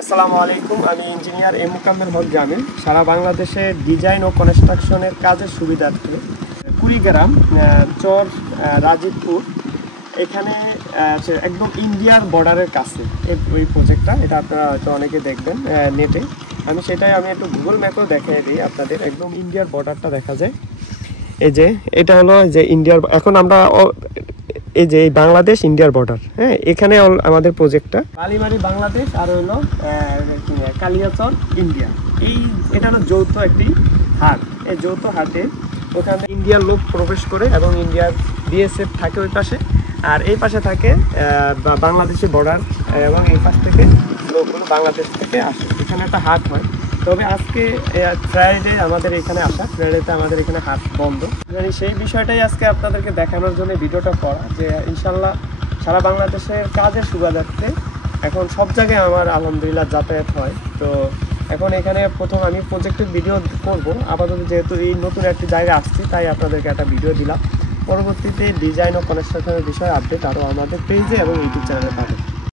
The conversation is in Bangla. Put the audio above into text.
আসসালামু আলাইকুম, আমি ইঞ্জিনিয়ার এম মোকাম্মেল হক জামিল। সারা বাংলাদেশে ডিজাইন ও কনস্ট্রাকশনের কাজের সুবিধার্থে কুড়িগ্রাম চর রাজীবপুর এখানে একদম ইন্ডিয়ার বর্ডারের কাছে ওই প্রজেক্টটা। এটা আপনারা হয়তো অনেকে দেখবেন নেটে। আমি একটু গুগল ম্যাপেও দেখাই দিই আপনাদের। একদম ইন্ডিয়ার বর্ডারটা দেখা যায়। এই যে এটা হলো যে ইন্ডিয়ার, এখন আমরা এই যে বাংলাদেশ ইন্ডিয়ার বর্ডার, হ্যাঁ, এখানে আমাদের প্রজেক্টটা বালিমারি বাংলাদেশ আর হলো কালিয়াচর ইন্ডিয়া। এটা হলো যৌথ একটি হাট। এই যৌথ হাটে ওখানে ইন্ডিয়ার লোক প্রবেশ করে এবং ইন্ডিয়ার বিএসএফ থাকে ওই পাশে, আর এই পাশে থাকে বাংলাদেশি বর্ডার, এবং এই পাশ থেকে লোকগুলো বাংলাদেশ থেকে আসে। এখানে একটা হাট হয়। তবে আজকে ফ্রাইডে আমাদের এখানে আসা, ফ্রাইডেতে আমাদের এখানে হাট বন্ধ। সেই বিষয়টাই আজকে আপনাদেরকে দেখানোর জন্য ভিডিওটা করা, যে ইনশাল্লাহ সারা বাংলাদেশের কাজের সুবিধার্থে এখন সব জায়গায় আমার আলহামদুলিল্লাহ যাতায়াত হয়। তো এখন এখানে প্রথম আমি প্রজেক্টের ভিডিও করব আপাতত, যেহেতু এই নতুন একটি জায়গায় আসছি তাই আপনাদেরকে একটা ভিডিও দিলাম। পরবর্তীতে ডিজাইন ও কনস্ট্রাকশনের বিষয়ে আপডেট আরও আমাদের পেজে এবং ইউটিউব চ্যানেলে পাবেন।